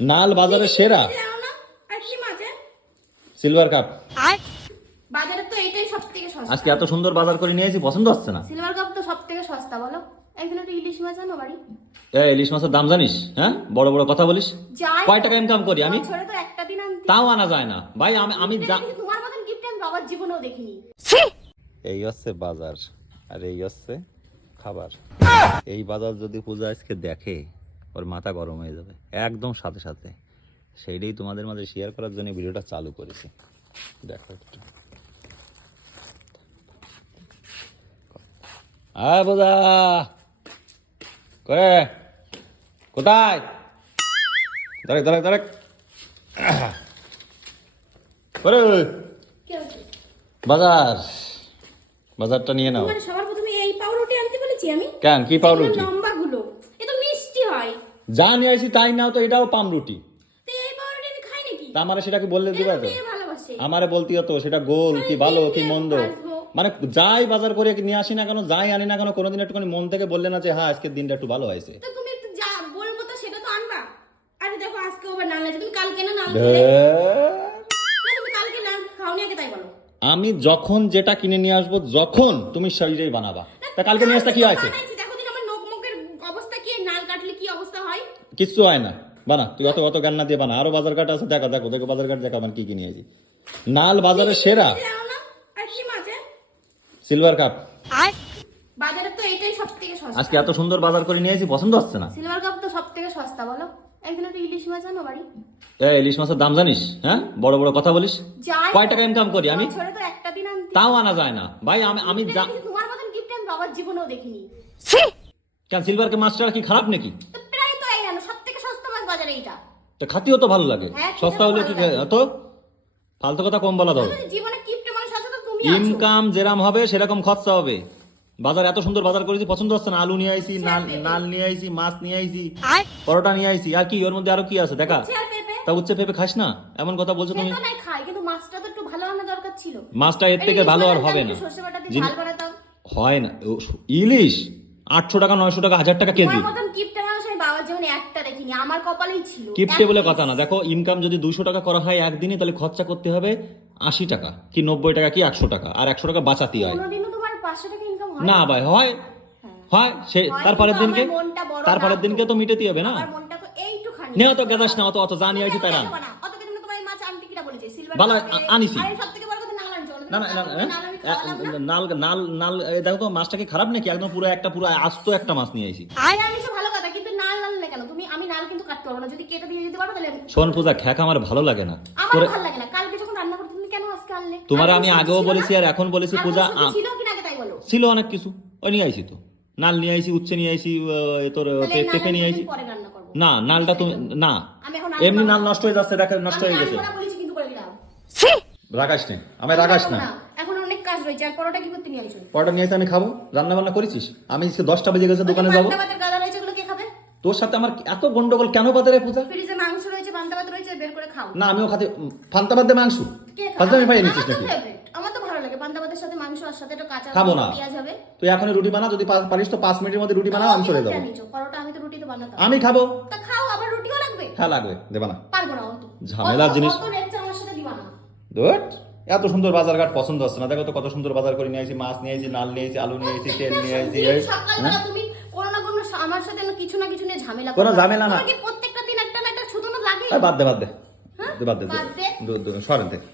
নাল বাজারে সেরা। Silver cup. বাজারে তো এটাই সব সস্তা। আজকে এত সুন্দর বাজার করে নিয়েছি পছন্দ হচ্ছে না? সিলভার কাপ তো সব থেকে সস্তা বলো। ইলিশ মাছ আনো বাড়ি। এ ইলিশ মাছের দাম জানিস হ্যাঁ? বড় বড় কথা বলিস। কয় টাকা ইনকাম করি আমি? তো একটা দিন তাও আনা যায় না। ভাই আমি আমি তোমার মতন গিফট আমি বাবার জীবনেও দেখিনি। এই হচ্ছে বাজার আর এই হচ্ছে খাবার। এই বাজার যদি পূজা আজকে দেখে ওর মাথা গরম হয়ে যাবে। একদম সাথে সাথে। সেইটাই তোমাদের মাঝে শেয়ার করার জন্য ভিডিওটা চালু করেছি। দেখো একটু। আয় বোঝা করে কোথায়? দাঁড়াক দাঁড়াক দাঁড়াক করে বাজার। বাজারটা নিয়ে নাও। তোমার সবার প্রথমে এই পাউরুটি আনতে বলেছি আমি। কেন? কি পাউরুটি লম্বা গুলো এ তো মিষ্টি হয় যা নিয়ে আসি তাই নাও তো এটাও পামরুটি তো আমারে সেটাকে বললে দিবা তো? আমারে বলতি তো সেটা গোল কি ভালো কি মন্দ? মানে যাই বাজার করে নিয়ে আসি না কেন যাই আনি না কেন কোনোদিন একটুখানি মন থেকে বললে না যে হ্যাঁ আজকের দিনটা একটু ভালো হয়েছে। আমি যখন যেটা কিনে নিয়ে আসব যখন তুমি সেইটাই বানাবা। তা কালকে নিয়ে আসতে কি হয়েছে বানাইছি, দেখো দিন আমার নখ মুখের অবস্থা কি নাল কাটলে কি অবস্থা হয় কিচ্ছু হয় না। বানা তুই অত অত জ্ঞান না দিয়ে বানা। আরও বাজার ঘাট আছে দেখো দেখো দেখো বাজার ঘাট দেখাবেন কি কি নিয়ে আসি নাল বাজারের সেরা। Silver cup. বাজারে তো এটাই সব সস্তা। আজকে এত সুন্দর বাজার করে নিয়েছি পছন্দ হচ্ছে না? সিলভার কাপ তো সব থেকে সস্তা বলো। ইলিশ মাছ আনো বাড়ি। এ ইলিশ মাছের দাম জানিস হ্যাঁ? বড় বড় কথা বলিস। কয় টাকা ইনকাম করি আমি? বছরে তো একটা দিন আনতে। তাও আনা যায় না। ভাই আমি আমি যা তোমার মতন গিফট আমি বাবার জীবনেও দেখিনি। কেন সিলভার কে মাছটা কি খারাপ নাকি তো প্রায় তো এই আনো সব থেকে সস্তা মাছ বাজারে এইটা তো খাতিও তো ভালো লাগে। হ্যাঁ, সস্তা হলে কি। তো? ফালতু কথা কম বলা দাও আমাদের জীবনে গিফট মানুষ আছে তো তুমি আছো। ইনকাম যেরাম হবে সেরকম খরচা হবে। বাজার এত সুন্দর বাজার করেছি পছন্দ হচ্ছে না। আলু নিয়ে আইছি নাল নাল নিয়ে আইছি মাছ নিয়ে আইছি পরোটা নিয়ে আইছি। আর কি ওর মধ্যে আরও কি আছে? দেখা। তা উচ্ছে পেঁপে খাস না? এমন কথা বলছো তুমি। সেটা নাই খাই কিন্তু মাছটা তো একটু ভালো আনা দরকার ছিল। মাছটা এর থেকে ভালো আর হবে না। হয় না। ও, ইলিশ আটশো টাকা নয়শো টাকা হাজার টাকা কেজি তোমার মতন গিফট মানুষ আমি বাবার জীবনে একটা দেখিনি আমার কপালেই ছিল। কিপটে বলে। কথা না। দেখো ইনকাম যদি দুশো টাকা করা হয় একদিনই তাহলে খরচা করতে হবে আশি টাকা কি নব্বই টাকা কি একশো টাকা আর একশো টাকা বাঁচাতে হয়। কোনোদিনও তোমার পাঁচশো টাকা ইনকাম হয় না ভাই হয়। হয়। সে তারপরের দিনকে তারপরের দিনকে তো। মিটাতে হবে না। আমার মনটা তো এইটুখানি। নেও তো গেদাস না অত অত জানি আইছি তাই না? আ- আনিছি। না না নাল না। নাল নাল নাল দেখো তো মাছটা কি খারাপ নাকি? একদম পুরো একটা পুরো আস্ত একটা মাছ নিয়ে আইছি আরে আনিছো ভালো কথা কিন্তু নাল নাল না কেন? তুমি আমি নাল কিন্তু কাটতে পারব না। যদি কেটে দিয়ে দিতে পারো তাহলে আমি- শোন পূজা খ্যাক আমার ভালো লাগে না। আমার তোরে ভালো লাগে না। কালকে যখন রান্না করতে তুমি কেন আজকে আনলে? তোমার আমি আগেও বলেছি আর এখন বলেছি পূজা আ- ছিল কিনা আগে তাই বলো? ছিল অনেক কিছু। ওই নিয়ে আইছি তো। নাল নিয়ে আইছি উচ্ছে নিয়ে আইছি আহ, এ তোর তাহলে পে- নাল পেঁপে নিয়ে আমি আইছি। পরে রান্না করব না নালটা তুমি না। আমি এখন এমনি আনব নাল নষ্ট হয়ে যাচ্ছে দেখে নষ্ট হয়ে গেছে। না বলেছি কিন্তু করে দিলাম। রাগাস নে। আমি রাগাস না। এখন অনেক কাজ রয়েছে আর পরোটা কি করতে নিয়ে আইছো? পরোটা নিয়ে এসে আমি খাব। রান্না বান্না করেছিস? আমি আজকে দশটা বেজে গেছে দোকানে যাব। পান্তা ভাতের গাদা রয়েছে ওগুলো কে খাবে তোর সাথে আমার এত গন্ডগোল কেন বাজারে পূজা? ফ্রিজে মাংস রয়েছে পান্তা ভাত রয়েছে বের করে খাও। না আমিও খাতে ফান্তা বাদ দে মাংস? কে খাবে? ফাজলামি পাই আমার নিছিস তো নাকি? আমার তো ভালো লাগে পান্তা ভাতের সাথে মাংস আর সাথে একটা কাঁচা খাব না। পেঁয়াজ হবে। তুই এখনই রুটি বানা যদি পারিস তো পাঁচ মিনিটের মধ্যে রুটি বানাও আমি চলে যাব। পরোটা আমি তো রুটি তো বানাতাম। আমি খাব। তা খাও আবার রুটিও লাগবে। হ্যাঁ লাগবে দেবা না পারব না অত- জিনিস। আমার সাথে দিবা না। এত সুন্দর বাজার ঘাট পছন্দ হচ্ছে না দেখো তো কত সুন্দর বাজার করে নিয়ে আসি মাছ নিয়ে আসি নাল নিয়ে আসি আলু নিয়ে আসি তেল নিয়ে আসি সকালবেলা হ্যাঁ? তুমি কোনো না কোনো আমার সাথে না কিছু না কিছু নিয়ে ঝামেলা কোনো। ঝামেলা না। প্রত্যেকটা দিন একটা না একটা শুধু না লাগে বাদ দে বাদ দে হ্যাঁ? বাদ দে দে। বাদ দে। দূর, দূর, সরেন থেকে